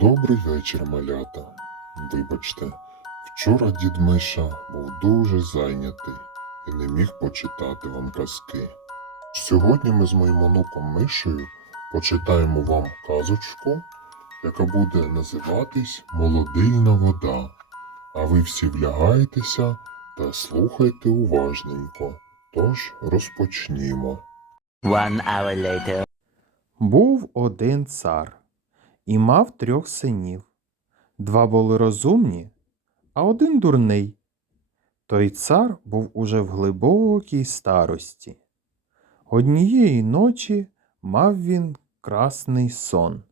Добрий вечір, малята. Вибачте, вчора дід Миша був дуже зайнятий і не міг почитати вам казки. Сьогодні ми з моїм онуком Мишею почитаємо вам казочку, яка буде називатись Молодильна вода. А ви всі влягайтеся та слухайте уважненько. Тож розпочнімо. One hour later. Був один цар і мав трьох синів. Два були розумні, а один дурний. Той цар був уже в глибокій старості. Однієї ночі мав він красний сон.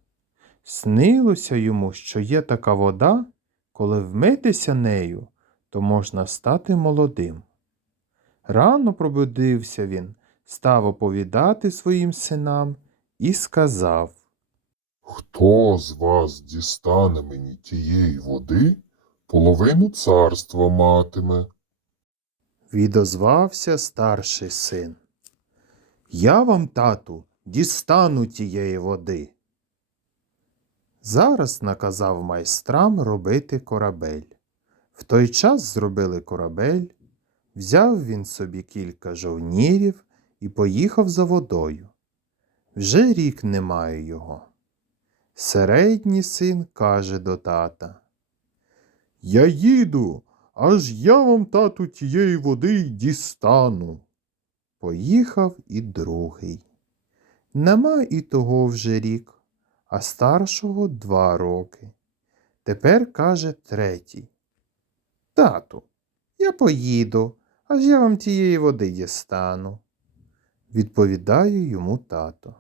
Снилося йому, що є така вода, коли вмитися нею, то можна стати молодим. Рано пробудився він, став оповідати своїм синам і сказав Хто з вас дістане мені тієї води, половину царства матиме. Відозвався старший син. Я вам, тату, дістану тієї води. Зараз наказав майстрам робити корабель. В той час зробили корабель, взяв він собі кілька жовнірів і поїхав за водою. Вже рік немає його. Середній син каже до тата. Я їду, аж я вам, тату, тієї води дістану. Поїхав і другий. Нема і того вже рік, а старшого два роки. Тепер каже третій. Тату, я поїду, аж я вам тієї води дістану. Відповідає йому тато.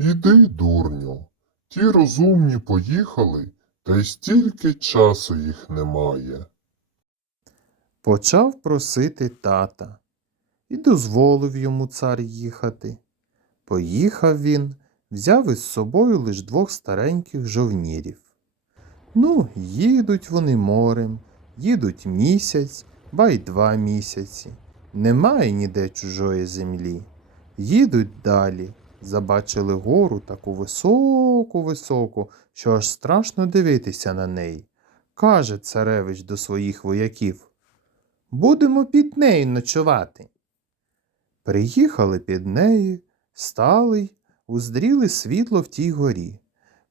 Іди, дурню, ті розумні поїхали, та й стільки часу їх немає. Почав просити тата і дозволив йому цар їхати. Поїхав він, взяв із собою лиш двох стареньких жовнірів. Ну, їдуть вони морем, їдуть місяць, ба й два місяці. Немає ніде чужої землі. Їдуть далі, забачили гору таку високу, високу, що аж страшно дивитися на неї. Каже царевич до своїх вояків. Будемо під нею ночувати. Приїхали під неї, стали й уздріли світло в тій горі.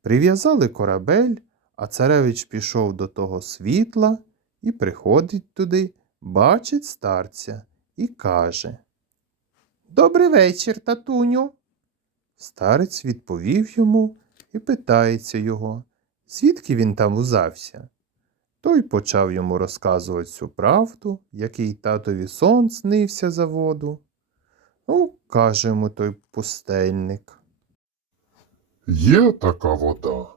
Прив'язали корабель, а царевич пішов до того світла і приходить туди, бачить старця і каже Добрий вечір, татуню. Старець відповів йому і питається його, звідки він там узався. Той почав йому розказувати всю правду, який татові сон снився за воду. Ну, каже йому той пустельник. Є така вода,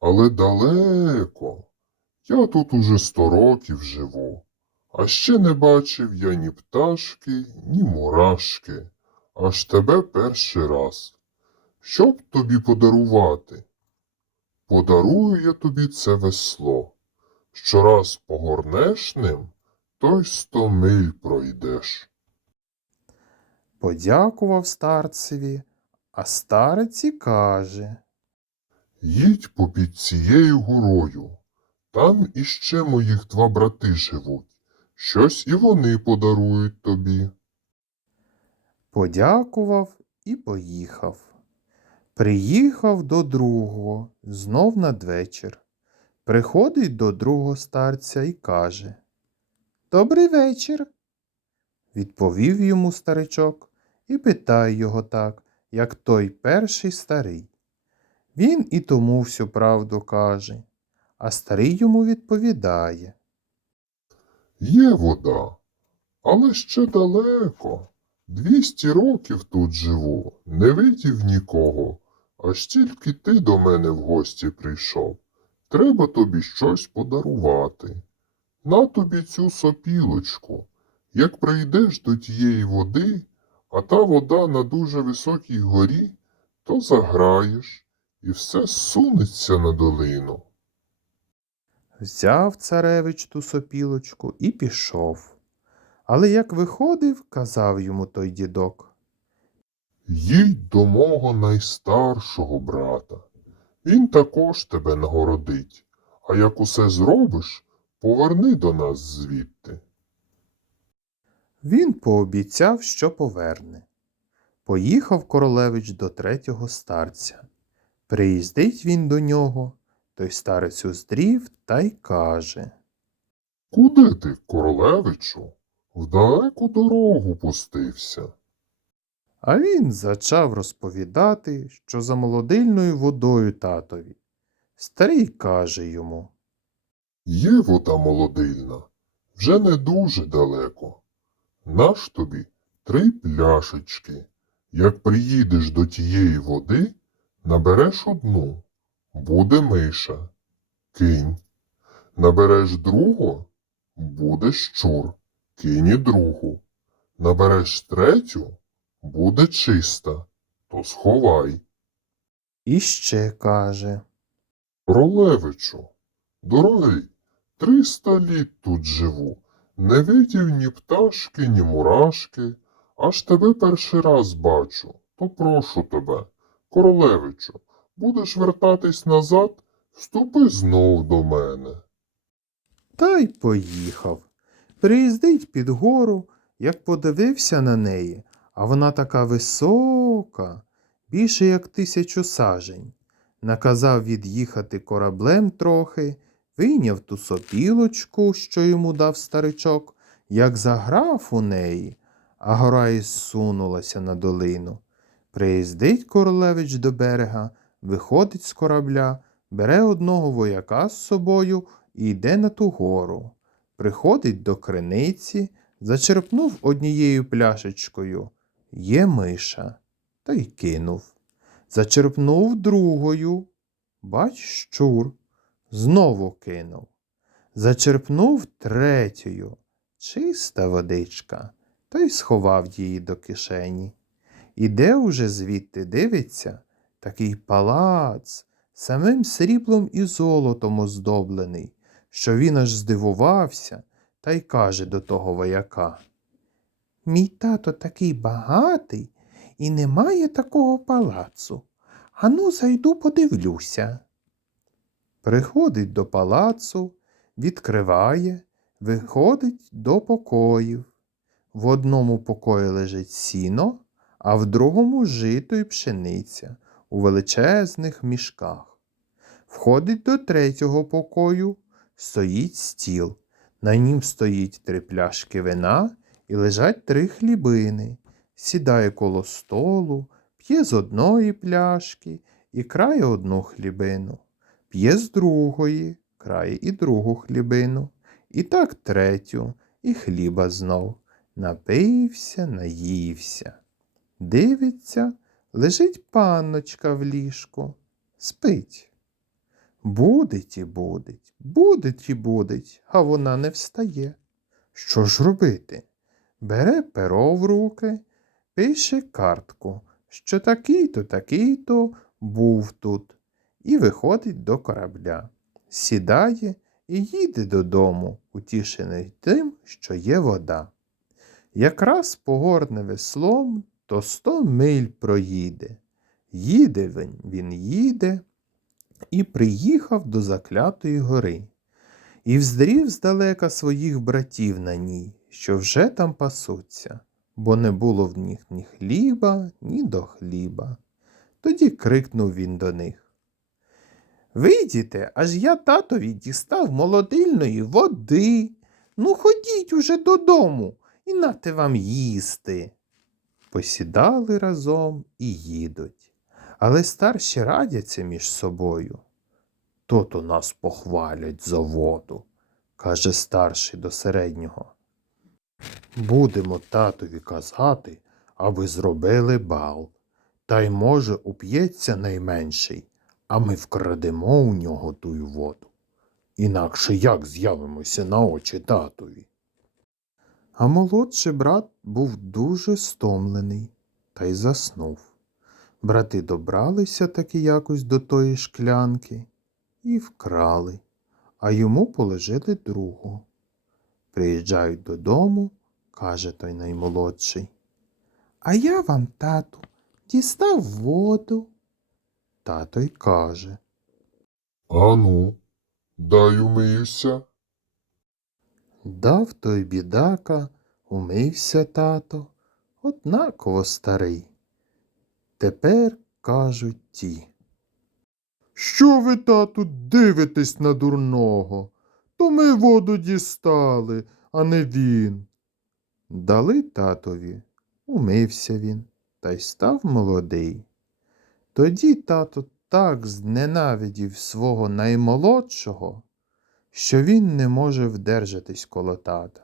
але далеко. Я тут уже сто років живу, а ще не бачив я ні пташки, ні мурашки, аж тебе перший раз. Що б тобі подарувати? Подарую я тобі це весло. Щораз погорнеш ним, то й сто миль пройдеш. Подякував старцеві, а старець і каже. Їдь попід цією горою. Там іще моїх два брати живуть. Щось і вони подарують тобі. Подякував і поїхав. Приїхав до другого, знов надвечір. Приходить до другого старця і каже Добрий вечір. Відповів йому старичок і питає його так, як той перший старий. Він і тому всю правду каже, а старий йому відповідає. Є вода, але ще далеко. Двісті років тут живу, не видів нікого, аж тільки ти до мене в гості прийшов. Треба тобі щось подарувати. На тобі цю сопілочку. Як прийдеш до тієї води, а та вода на дуже високій горі, то заграєш, і все сунеться на долину. Взяв царевич ту сопілочку і пішов. Але як виходив, казав йому той дідок. Їдь до мого найстаршого брата. Він також тебе нагородить, а як усе зробиш, поверни до нас звідти. Він пообіцяв, що поверне. Поїхав королевич до третього старця. Приїздить він до нього, той старець уздрів та й каже. Куди ти, королевичу? В далеку дорогу пустився. А він зачав розповідати, що за молодильною водою татові. Старий каже йому. Є вода молодильна, вже не дуже далеко. Наш тобі три пляшечки. Як приїдеш до тієї води, набереш одну, буде миша. Кинь. Набереш другу, буде щур. Кинь і другу. Набереш третю, буде чиста, то сховай. І ще каже. Королевичу, дорогий, триста літ тут живу, не видів ні пташки, ні мурашки, аж тебе перший раз бачу, то прошу тебе, королевичу, будеш вертатись назад, вступи знов до мене. Та й поїхав. Приїздить під гору, як подивився на неї, а вона така висока, більше як тисячу сажень. Наказав від'їхати кораблем трохи, вийняв ту сопілочку, що йому дав старичок, як заграв у неї, а гора й сунулася на долину. Приїздить королевич до берега, виходить з корабля, бере одного вояка з собою і йде на ту гору. Приходить до криниці, зачерпнув однією пляшечкою. Є миша, та й кинув. Зачерпнув другою. Бач, щур, знову кинув. Зачерпнув третьою. Чиста водичка, та й сховав її до кишені. Іде уже звідти дивиться, такий палац, самим сріблом і золотом оздоблений, що він аж здивувався та й каже до того вояка. Мій тато такий багатий і немає такого палацу. Ану, зайду подивлюся. Приходить до палацу, відкриває, виходить до покоїв. В одному покої лежить сіно, а в другому жито й пшениця у величезних мішках. Входить до третього покою, стоїть стіл. На нім стоїть три пляшки вина і лежать три хлібини. Сідає коло столу, п'є з одної пляшки і крає одну хлібину, п'є з другої, крає і другу хлібину, і так третю, і хліба знов. Напився, наївся. Дивиться, лежить панночка в ліжку, спить. Будить і будить, будить і будить, а вона не встає. Що ж робити? Бере перо в руки, пише картку, що такий-то, такий-то був тут, і виходить до корабля, сідає і їде додому, утішений тим, що є вода. Якраз погорне веслом, то сто миль проїде. Їде він, він їде і приїхав до заклятої гори. І вздрів здалека своїх братів на ній, що вже там пасуться, бо не було в них ні хліба, ні до хліба. Тоді крикнув він до них. Вийдіте, аж я татові дістав молодильної води. Ну, ходіть уже додому і нате вам їсти. Посідали разом і їдуть, але старші радяться між собою. То-то нас похвалять за воду, каже старший до середнього. Будемо татові казати, аби зробили бал. Та й, може, уп'ється найменший, а ми вкрадемо у нього тую воду. Інакше як з'явимося на очі татові. А молодший брат був дуже стомлений та й заснув. Брати добралися таки якось до тої шклянки і вкрали, а йому положили другу. Приїжджають додому, каже той наймолодший. А я вам, тату, дістав воду. Тато й каже. Ану, дай умиюся. Дав той бідака, умився тато, однаково старий. Тепер кажуть ті. Що ви, тату, дивитесь на дурного? То ми воду дістали, а не він. Дали татові, умився він, та й став молодий. Тоді тато так зненавидів свого наймолодшого, що він не може вдержатись коло тата.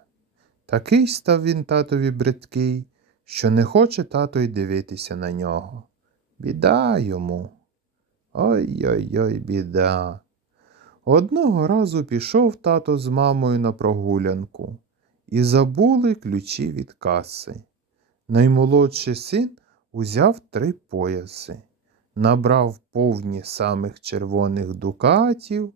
Такий став він татові бридкий, що не хоче тато й дивитися на нього. Біда йому. Ой-ой-ой, біда. Одного разу пішов тато з мамою на прогулянку і забули ключі від каси. Наймолодший син узяв три пояси, набрав повні самих червоних дукатів,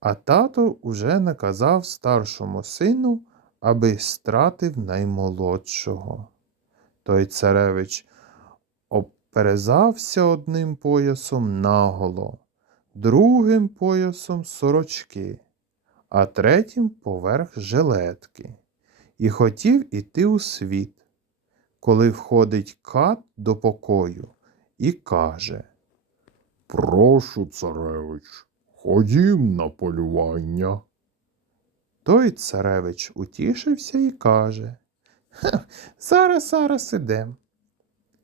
а тато уже наказав старшому сину, аби стратив наймолодшого. Той царевич обперезався одним поясом наголо, другим поясом сорочки, а третім поверх жилетки, і хотів іти у світ, коли входить кат до покою і каже Прошу, царевич, ходім на полювання. Той царевич утішився і каже «Ха, Зараз, зараз ідем.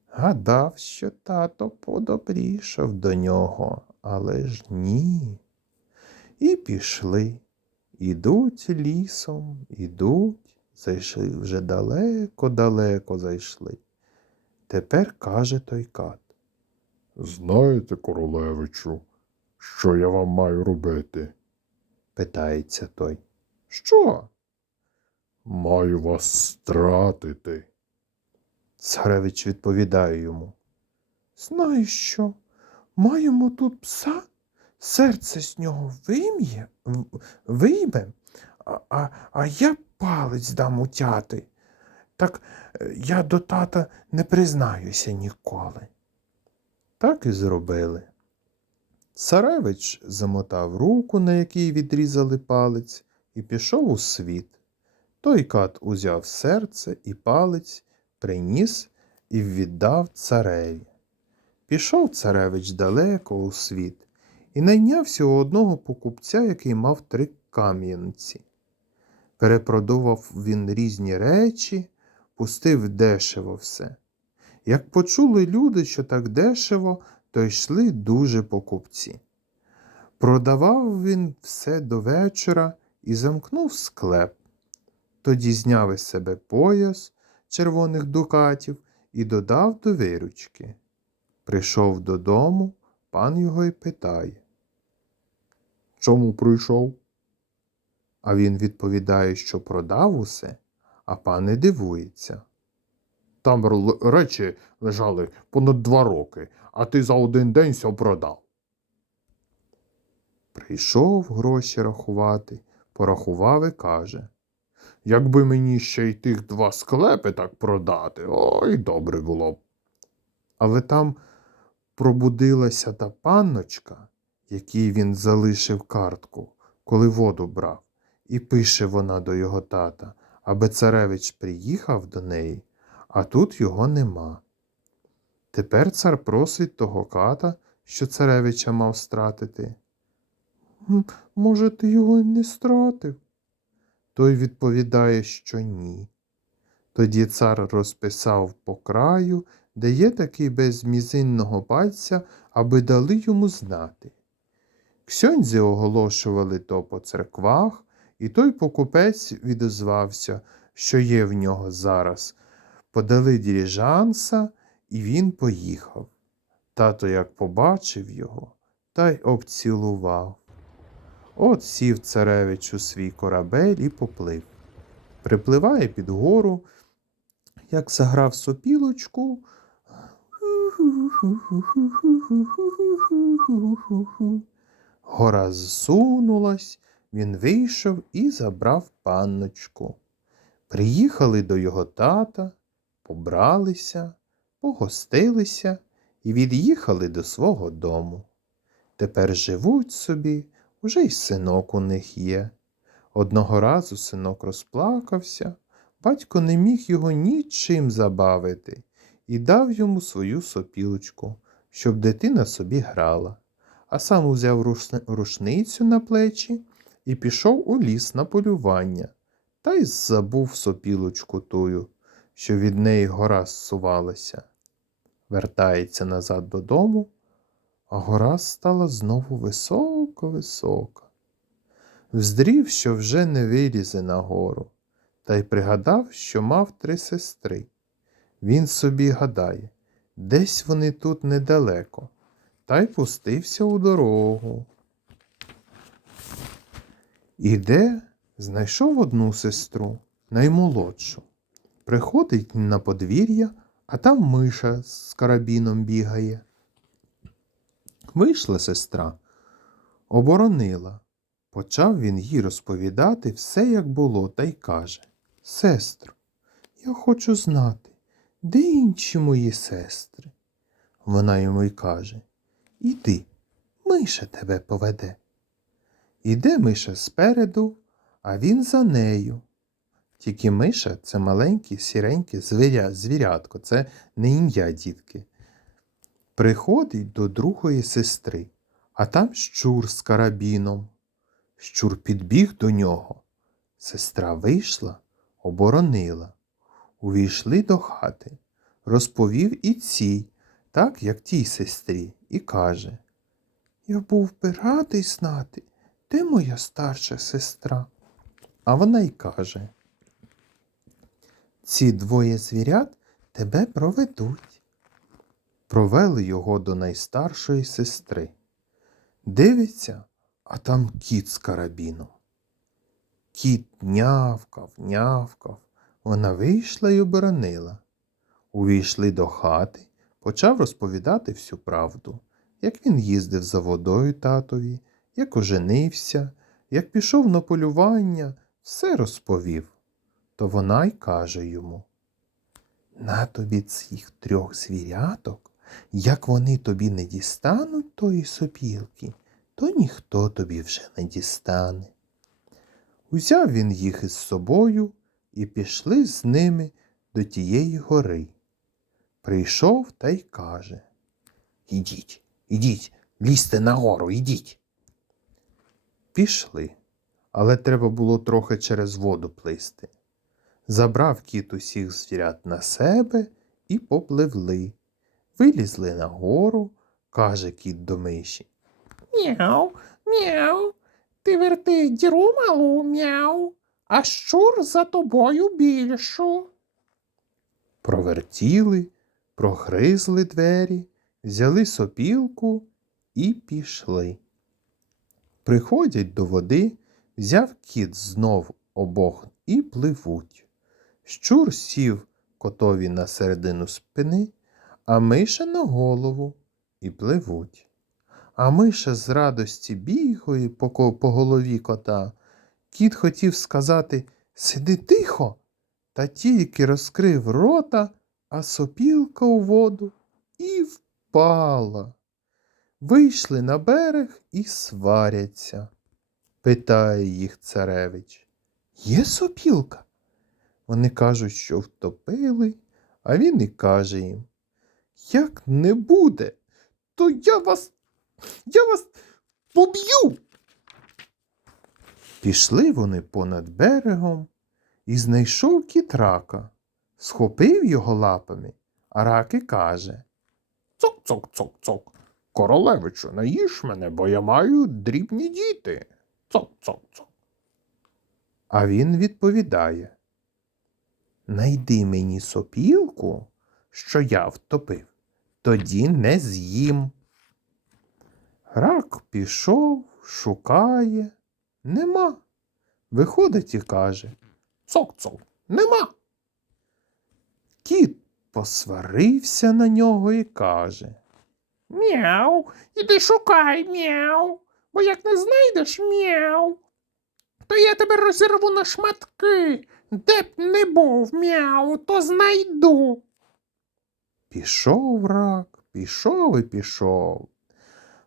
Гадав, що тато подобрішав до нього, але ж ні. І пішли. Ідуть лісом, ідуть, зайшли вже далеко-далеко зайшли. Тепер каже той кат. Знаєте, королевичу, що я вам маю робити? Питається той. Що? Маю вас стратити. Царевич відповідає йому. Знаєш що? Маємо тут пса, серце з нього вийме, а, а, а я палець дам утяти. Так е, я до тата не признаюся ніколи. Так і зробили. Царевич замотав руку, на якій відрізали палець, і пішов у світ. Той кат узяв серце і палець, приніс і віддав цареві. Пішов царевич далеко у світ і найнявся у одного покупця, який мав три кам'янці. Перепродував він різні речі, пустив дешево все. Як почули люди, що так дешево, то йшли дуже покупці. Продавав він все до вечора і замкнув склеп. Тоді зняв із себе пояс червоних дукатів і додав до виручки. Прийшов додому, пан його й питає. Чому прийшов? А він відповідає, що продав усе, а пан дивується. Там речі лежали понад два роки, а ти за один день все продав. Прийшов гроші рахувати, порахував і каже. Якби мені ще й тих два склепи так продати, ой, добре було б. Але там пробудилася та панночка, якій він залишив картку, коли воду брав, і пише вона до його тата, аби царевич приїхав до неї, а тут його нема. Тепер цар просить того ката, що царевича мав стратити. Може, ти його не стратив? Той відповідає, що ні. Тоді цар розписав по краю, де є такий без мізинного пальця, аби дали йому знати. Ксьондзі оголошували то по церквах, і той покупець відозвався, що є в нього зараз. Подали діліжанса, і він поїхав. Тато як побачив його, та й обцілував. От сів царевич у свій корабель і поплив. Припливає під гору, як заграв сопілочку. Гора зсунулась, він вийшов і забрав панночку. Приїхали до його тата, побралися, погостилися і від'їхали до свого дому. Тепер живуть собі, уже й синок у них є. Одного разу синок розплакався, батько не міг його нічим забавити і дав йому свою сопілочку, щоб дитина собі грала, а сам узяв рушницю на плечі і пішов у ліс на полювання, та й забув сопілочку тую, що від неї гора зсувалася. Вертається назад додому, а гора стала знову високо-висока. Вздрів, що вже не вилізе на гору, та й пригадав, що мав три сестри. Він собі гадає, десь вони тут недалеко, та й пустився у дорогу. Іде, знайшов одну сестру, наймолодшу. Приходить на подвір'я, а там миша з карабіном бігає. Вийшла сестра, оборонила. Почав він їй розповідати все, як було, та й каже Сестро, я хочу знати, де інші мої сестри? Вона йому й каже Іди, миша тебе поведе. Іде миша спереду, а він за нею. Тільки миша це маленьке сіреньке звіря, звірятко, це не ім'я дітки. Приходить до другої сестри, а там щур з карабіном. Щур підбіг до нього. Сестра вийшла, оборонила. Увійшли до хати. Розповів і цій, так як тій сестрі, і каже Я був би радий знати, де моя старша сестра. А вона й каже Ці двоє звірят тебе проведуть. Провели його до найстаршої сестри. Дивиться, а там кіт з карабіном. Кіт нявкав, нявкав. Вона вийшла й оборонила. Увійшли до хати, почав розповідати всю правду, як він їздив за водою татові, як оженився, як пішов на полювання, все розповів. То вона й каже йому На тобі цих трьох звіряток, як вони тобі не дістануть тої сопілки, то ніхто тобі вже не дістане. Узяв він їх із собою і пішли з ними до тієї гори. Прийшов та й каже Ідіть, ідіть, лізьте на гору, ідіть. Пішли, але треба було трохи через воду плисти. Забрав кіт усіх звірят на себе і попливли. Вилізли на гору, каже кіт до миші. Мяу, мяу. Ти верти діру малу, мяу, а щур за тобою більшу. Провертіли, прогризли двері, взяли сопілку і пішли. Приходять до води, взяв кіт знов обох і пливуть. Щур сів котові на середину спини, а миша на голову і пливуть. А миша з радості бігає по, по голові кота. Кіт хотів сказати Сиди тихо, та тільки розкрив рота, а сопілка у воду і впала. Вийшли на берег і сваряться. Питає їх царевич. Є сопілка? Вони кажуть, що втопили, а він і каже їм. Як не буде, то я вас, я вас поб'ю. Пішли вони понад берегом, і знайшов кіт рака, схопив його лапами, а рак і каже Цок-цок-цок-цок. Королевичу, наїж мене, бо я маю дрібні діти. Цок-цок-цок. А він відповідає Найди мені сопілку, що я втопив, тоді не з'їм. Рак пішов, шукає, нема. Виходить і каже Цок-цок. Нема. Кіт посварився на нього і каже Мяу. Іди шукай, мяу. Бо як не знайдеш мяу, то я тебе розірву на шматки. Де б не був, мяу, то знайду. Пішов рак, пішов і пішов.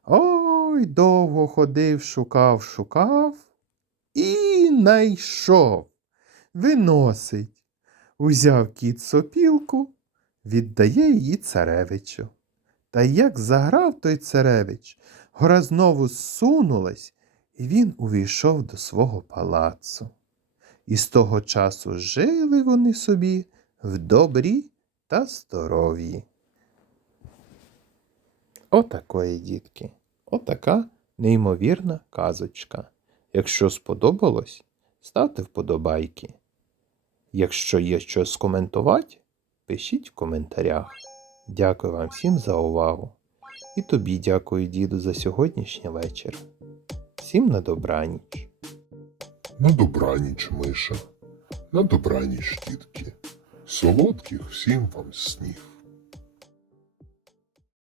Ой, довго ходив, шукав, шукав і найшов. Виносить. Узяв кіт сопілку, віддає її царевичу. Та як заграв той царевич, гора знову зсунулась, і він увійшов до свого палацу. І з того часу жили вони собі в добрі та здоров'ї. Отакої, дітки, отака неймовірна казочка. Якщо сподобалось, ставте вподобайки. Якщо є щось скоментувати, пишіть в коментарях. Дякую вам всім за увагу. І тобі дякую, діду, за сьогоднішній вечір. Всім на добраніч. На добраніч, Миша. На добраніч, дітки. Солодких всім вам снів.